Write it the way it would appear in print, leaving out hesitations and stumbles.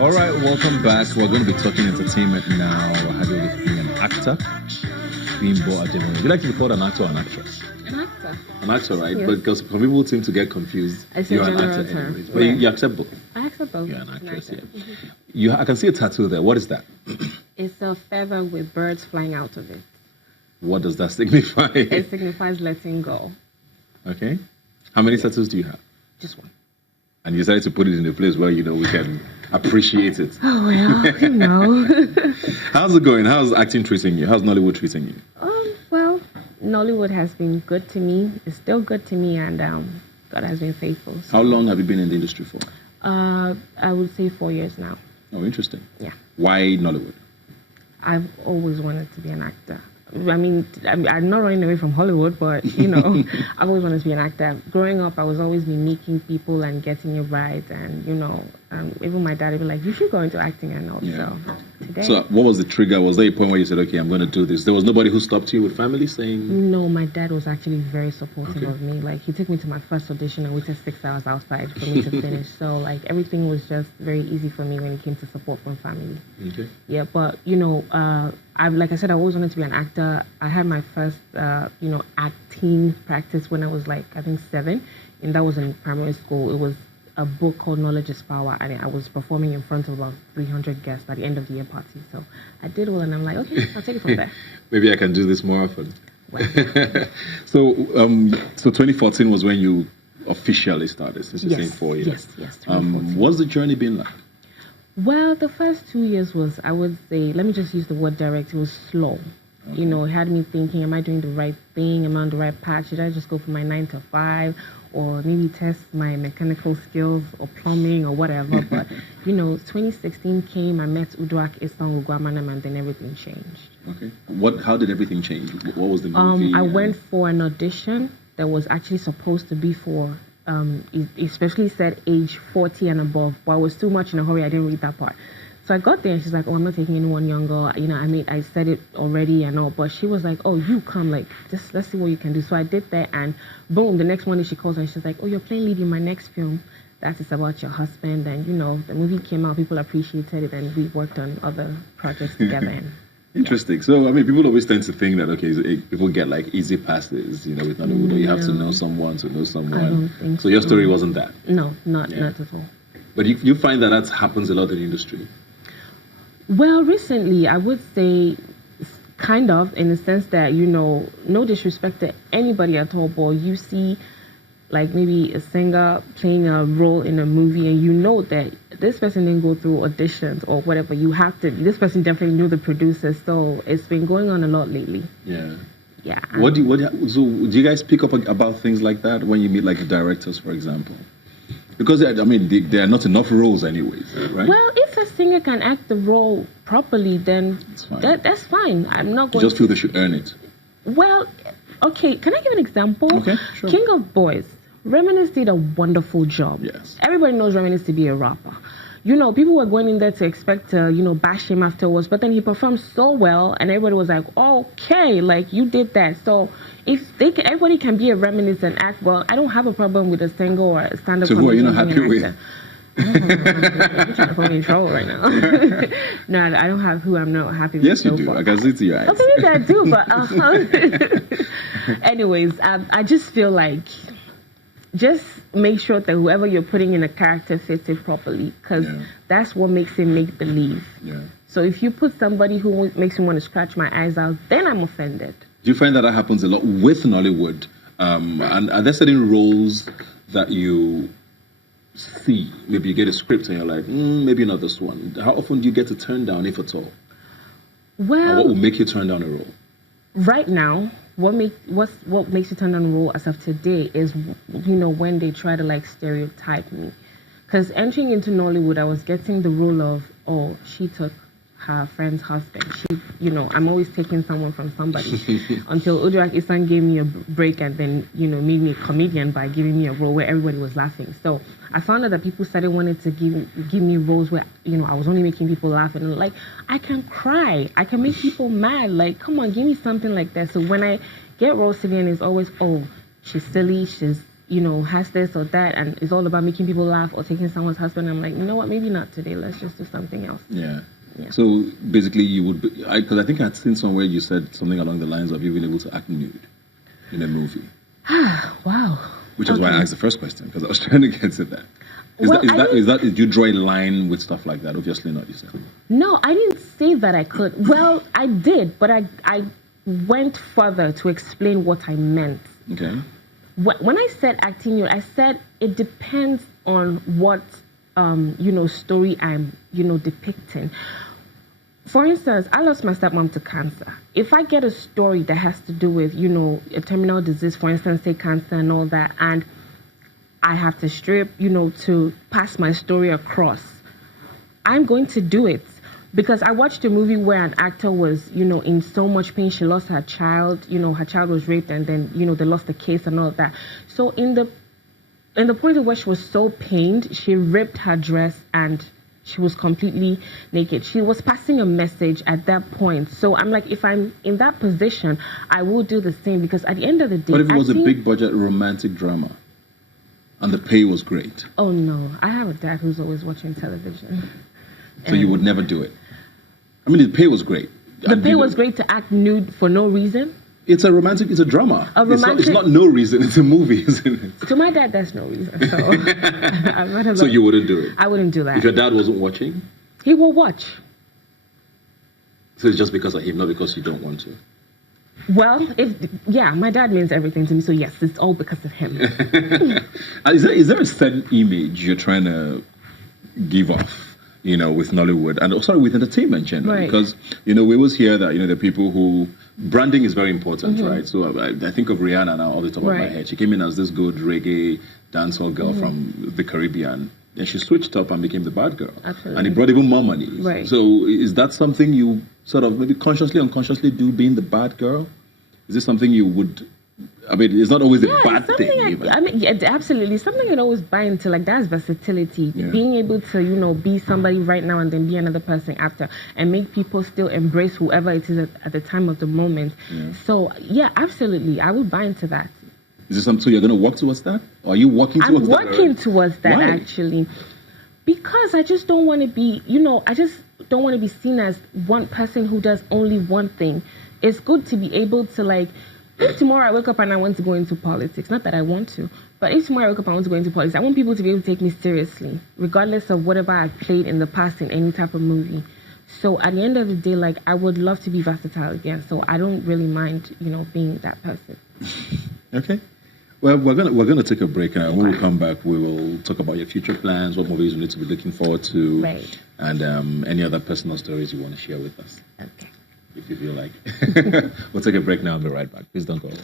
All right, welcome back. We're going to be talking entertainment now. I have you with being an actor, Bimbo Ademoye. Would you like to be called an actor or an actress? An actor. An actor, right? Yes. Because some people seem to get confused. You're an actor anyways. But you accept both. I accept both. You're an actress, yeah. Mm-hmm. I can see a tattoo there. What is that? It's a feather with birds flying out of it. What does that signify? It signifies letting go. Okay. How many tattoos do you have? Just one. And you decided to put it in a place where, we can appreciate it. Oh, well, How's it going? How's acting treating you? How's Nollywood treating you? Well, Nollywood has been good to me. It's still good to me, and God has been faithful. So. How long have you been in the industry for? I would say 4 years now. Oh, interesting. Yeah. Why Nollywood? I've always wanted to be an actor. I mean, I'm not running away from Hollywood, but, I've always wanted to be an actor. Growing up, I was always be meeting people and getting it right. And, even my dad would be like, you should go into acting and all. Yeah. So, today... So, what was the trigger? Was there a point where you said, okay, I'm going to do this? There was nobody who stopped you with family saying... No, my dad was actually very supportive of me. Like, he took me to my first audition and waited 6 hours outside for me to finish. So, like, everything was just very easy for me when it came to support from family. Okay. Yeah, but, like I said, I always wanted to be an actor. I had my first, acting practice when I was like, I think 7. And that was in primary school. It was a book called Knowledge is Power. And I was performing in front of about 300 guests at the end of the year party. So I did well, and I'm like, okay, I'll take it from there. Maybe I can do this more often. Well. So 2014 was when you officially started, since you're saying 4 years. Yes. What's the journey been like? Well, the first 2 years was, I would say, let me just use the word direct, it was slow. Okay. It had me thinking, am I doing the right thing? Am I on the right path? Should I just go for my 9 to 5? Or maybe test my mechanical skills or plumbing or whatever. But, 2016 came, I met Udwak Isang Ugwamanam, and then everything changed. Okay. How did everything change? What was the movie? I went for an audition that was actually supposed to be for... it especially said age 40 and above, but I was too much in a hurry. I didn't read that part. So I got there and she's like, oh, I'm not taking anyone younger. I said it already and all, but she was like, oh, you come, like, just let's see what you can do. So I did that, and boom, the next morning she calls and she's like, oh, you're playing lead in my next film. That is about your husband. And, the movie came out, people appreciated it, and we worked on other projects together. And interesting. So, people always tend to think that, okay, people get like easy passes, with Nollywood, or you have to know someone to know someone. I don't think so. Your story wasn't that? No, not at all. But you find that happens a lot in the industry? Well, recently, I would say kind of, in the sense that, no disrespect to anybody at all, but you see like maybe a singer playing a role in a movie and that this person didn't go through auditions or whatever. This person definitely knew the producer, so it's been going on a lot lately. Yeah. Yeah. So do you guys pick up about things like that when you meet like directors, for example? Because, there are not enough roles anyways, right? Well, if a singer can act the role properly, then that's fine. I'm not going You just feel they should earn it. Well, okay, can I give an example? Okay, sure. King of Boys. Reminisce did a wonderful job. Yes. Everybody knows Reminisce to be a rapper. People were going in there to expect to, bash him afterwards, but then he performed so well, and everybody was like, okay, like, you did that. So if everybody can be a Reminisce and act well, I don't have a problem with a singer or a stand-up. So who are you not happy with? You're trying to put me in trouble right now. No, I don't have who I'm not happy with. Yes, you do. Far. I can see it to your eyes. Okay, yes, I do, but anyways, I just feel like just make sure that whoever you're putting in a character fits it properly, because that's what makes it make believe. Yeah. So if you put somebody who makes me want to scratch my eyes out, then I'm offended. Do you find that happens a lot with Nollywood? And are there certain roles that you see? Maybe you get a script and you're like, maybe not this one. How often do you get to turn down, if at all? Well, and what will make you turn down a role? Right now, what makes you turn down a role as of today is, when they try to like stereotype me. Because entering into Nollywood, I was getting the role of, she took her friend's husband. I'm always taking someone from somebody. Until Udrak Isan gave me a break and then, made me a comedian by giving me a role where everybody was laughing. So I found out that people started wanting to give me roles where, I was only making people laugh. And like, I can cry. I can make people mad. Like, come on, give me something like that. So when I get roles again, it's always, she's silly, she's has this or that and is all about making people laugh or taking someone's husband. I'm like, you know what, maybe not today. Let's just do something else. Yeah. Yeah. So basically, you would, because I think I'd seen somewhere you said something along the lines of you being able to act nude in a movie. Wow. Which is why I asked the first question, because I was trying to get to that. Did you draw a line with stuff like that? Obviously not, you said. No, I didn't say that I could. Well, I did, but I went further to explain what I meant. Okay. When I said acting nude, I said it depends on what story I'm depicting. For instance, I lost my stepmom to cancer. If I get a story that has to do with a terminal disease, for instance, say cancer and all that, and I have to strip to pass my story across, I'm going to do it. Because I watched a movie where an actor was, in so much pain. She lost her child. Her child was raped, and then, they lost the case and all of that. So in the point of where she was so pained, she ripped her dress and she was completely naked. She was passing a message at that point. So I'm like, if I'm in that position, I will do the same, because at the end of the day, what if it was a big budget romantic drama and the pay was great? Oh no, I have a dad who's always watching television. So you would never do it? I mean, the pay was great. The pay was great to act nude for no reason? It's a drama. It's not no reason, it's a movie, isn't it? To my dad, that's no reason. So, so you wouldn't do it? I wouldn't do that. If your dad wasn't watching? He will watch. So it's just because of him, not because you don't want to? Well, my dad means everything to me, so yes, it's all because of him. Is there a certain image you're trying to give off? With Nollywood and also with entertainment generally, right. Because, we always hear that, the people who, branding is very important, right? So I think of Rihanna now off the top of my head. She came in as this good reggae dancehall girl from the Caribbean, and she switched up and became the bad girl. Absolutely. And it brought even more money. Right. So is that something you sort of maybe consciously, unconsciously do, being the bad girl? Is this something you would... I mean, it's not always a bad thing. Absolutely. Something I'd always buy into, like, that's versatility. Yeah. Being able to, be somebody right now and then be another person after, and make people still embrace whoever it is at the time of the moment. Yeah. So, yeah, absolutely. I would buy into that. Is this something you're going to work towards that? Or are you working towards that? I'm working towards that, Why? actually. Because I just don't want to be, I just don't want to be seen as one person who does only one thing. It's good to be able to, like, if tomorrow I wake up and I want to go into politics, not that I want to, but if tomorrow I wake up and I want to go into politics, I want people to be able to take me seriously, regardless of whatever I've played in the past in any type of movie. So at the end of the day, like, I would love to be versatile again. So I don't really mind, being that person. Okay. Well, we're gonna take a break, and when we come back, we will talk about your future plans, what movies you need to be looking forward to, right. And any other personal stories you want to share with us. Okay. If you feel like. We'll take a break now and be right back. Please don't go away.